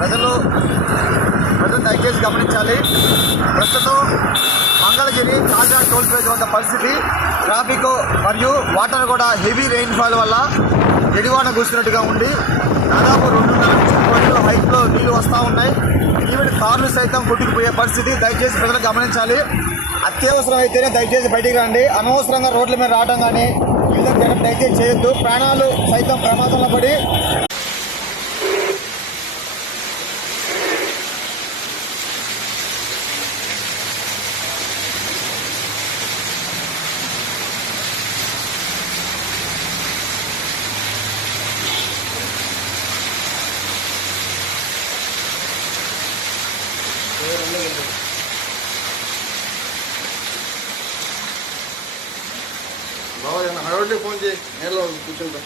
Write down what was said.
ప్రజలు దయచేసి గమనించాలి. ప్రస్తుతం మంగళగిరి కాజా టోల్ ప్లాజా వద్ద పరిస్థితి ట్రాఫిక్ మరియు వాటర్ కూడా హెవీ రెయిన్ఫాల్ వల్ల ఎడివాన కూర్చున్నట్టుగా ఉండి దాదాపు 2.5 నుంచి 3 అడుగుల హైట్లో నీళ్లు వస్తూ ఉన్నాయి. ఈవెన్ కార్లు సైతం కొట్టుకుపోయే పరిస్థితి. దయచేసి ప్రజలు గమనించాలి. అత్యవసరం అయితేనే దయచేసి బయటికి రండి. అనవసరంగా రోడ్ల మీద రావడం కానీ ఈ విధంగా దయచేసి చేయొద్దు. ప్రాణాలు సైతం ప్రమాదంలో పడి బాబా హడావుడికి ఫోన్ చేయి, నేరులో కూర్చుంటా.